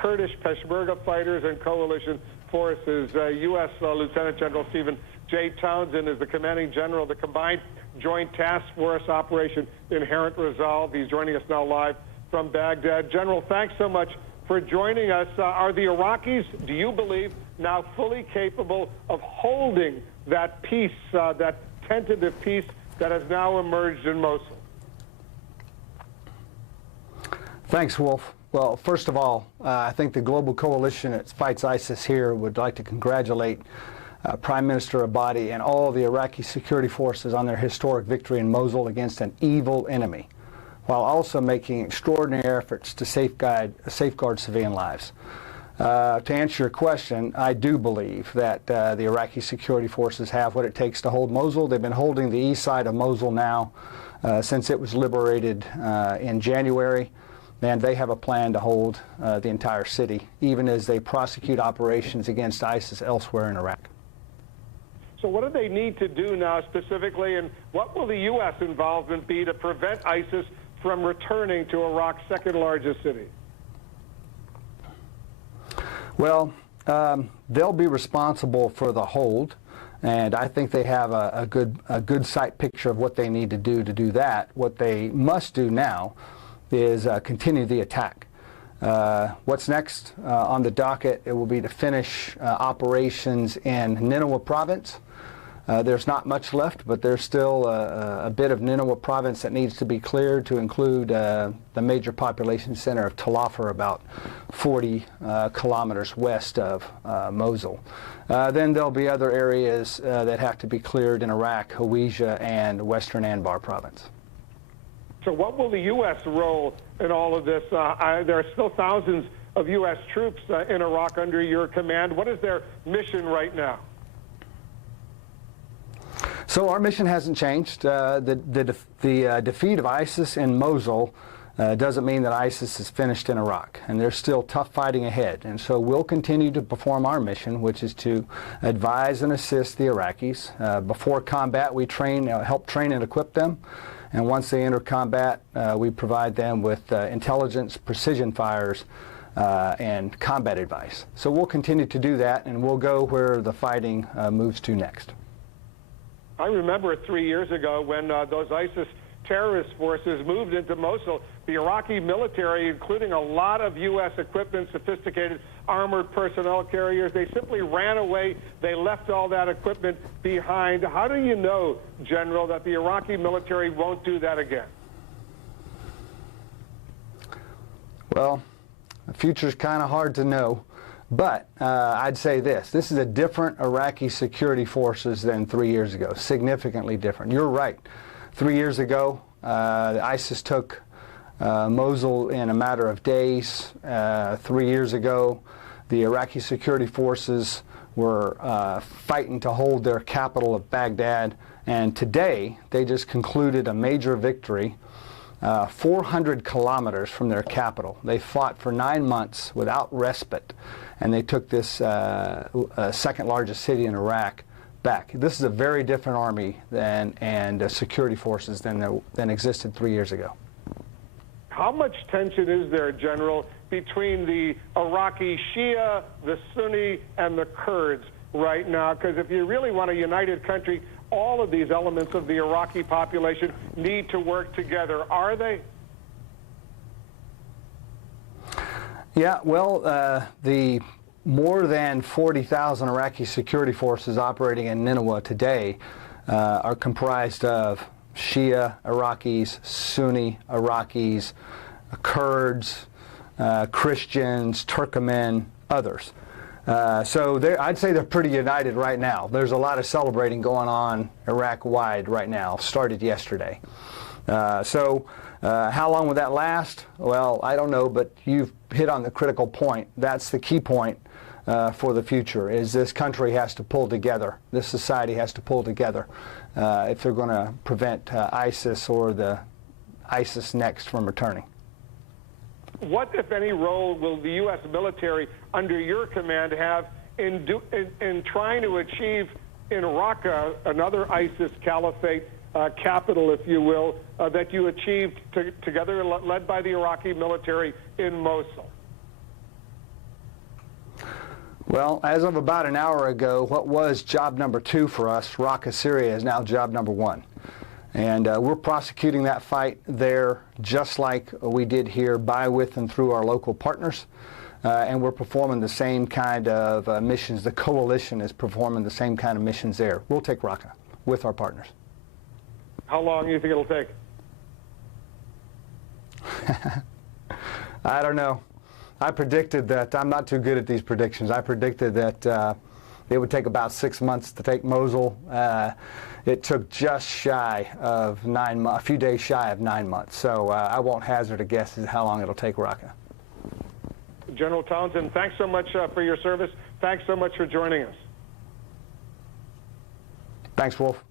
Kurdish Peshmerga fighters and coalition forces. U.S. Lieutenant General Stephen J. Townsend is the commanding general of the Combined Joint Task Force Operation Inherent Resolve. He's joining us now live from Baghdad. General, thanks so much for joining us. Are the Iraqis, do you believe, now fully capable of holding that peace, that tentative peace that has now emerged in Mosul? Thanks, Wolf. Well, first of all, I think the global coalition that fights ISIS here would like to congratulate Prime Minister Abadi and all the Iraqi security forces on their historic victory in Mosul against an evil enemy, while also making extraordinary efforts to safeguard civilian lives. To answer your question, I do believe that the Iraqi security forces have what it takes to hold Mosul. They've been holding the east side of Mosul now since it was liberated in January, and they have a plan to hold the entire city, even as they prosecute operations against ISIS elsewhere in Iraq. So what do they need to do now specifically, and what will the U.S. involvement be to prevent ISIS from returning to Iraq's second largest city? Well, they'll be responsible for the hold, and I think they have a good sight picture of what they need to do that. What they must do now is continue the attack. What's next on the docket? It will be to finish operations in Nineveh province. There's not much left, but there's still a bit of Nineveh province that needs to be cleared to include the major population center of Tel Afar, about 40 kilometers west of Mosul. Then there'll be other areas that have to be cleared in Iraq, Hawija, and western Anbar province. So what will the U.S. role in all of this? There are still thousands of U.S. troops in Iraq under your command. What is their mission right now? So our mission hasn't changed. The defeat of ISIS in Mosul doesn't mean that ISIS is finished in Iraq, and there's still tough fighting ahead. And so we'll continue to perform our mission, which is to advise and assist the Iraqis. Before combat, we help train and equip them. And once they enter combat, we provide them with intelligence, precision fires, and combat advice. So we'll continue to do that, and we'll go where the fighting moves to next. I remember 3 years ago when those ISIS terrorist forces moved into Mosul, the Iraqi military, including a lot of U.S. equipment, sophisticated armored personnel carriers, they simply ran away. They left all that equipment behind. How do you know, General, that the Iraqi military won't do that again? Well, the future's kind of hard to know. But I'd say this is a different Iraqi security forces than 3 years ago, significantly different. You're right. 3 years ago, ISIS took Mosul in a matter of days. 3 years ago, the Iraqi security forces were fighting to hold their capital of Baghdad. And today, they just concluded a major victory 400 kilometers from their capital. They fought for 9 months without respite, and they took this second largest city in Iraq back. This is a very different army and security forces than existed 3 years ago. How much tension is there, General, between the Iraqi Shia, the Sunni, and the Kurds right now? Because if you really want a united country, all of these elements of the Iraqi population need to work together. Are they? Yeah, well, the more than 40,000 Iraqi security forces operating in Nineveh today are comprised of Shia Iraqis, Sunni Iraqis, Kurds, Christians, Turkmen, others. So I'd say they're pretty united right now. There's a lot of celebrating going on Iraq-wide right now, started yesterday. How long will that last? Well, I don't know, but you've hit on the critical point. That's the key point for the future, is this country has to pull together. This society has to pull together if they're going to prevent ISIS or the ISIS next from returning. What, if any, role will the U.S. military under your command have in trying to achieve in Raqqa, another ISIS caliphate capital, if you will, that you achieved together, led by the Iraqi military in Mosul? Well, as of about an hour ago, what was job number 2 for us, Raqqa, Syria, is now job number 1. And we're prosecuting that fight there just like we did here by, with, and through our local partners. And we're performing the same kind of missions. The coalition is performing the same kind of missions there. We'll take Raqqa with our partners. How long do you think it'll take? I don't know. I predicted that. I'm not too good at these predictions. I predicted that it would take about 6 months to take Mosul. It took just shy of 9 months, a few days shy of 9 months. So I won't hazard a guess as to how long it'll take Raqqa. General Townsend, thanks so much for your service. Thanks so much for joining us. Thanks, Wolf.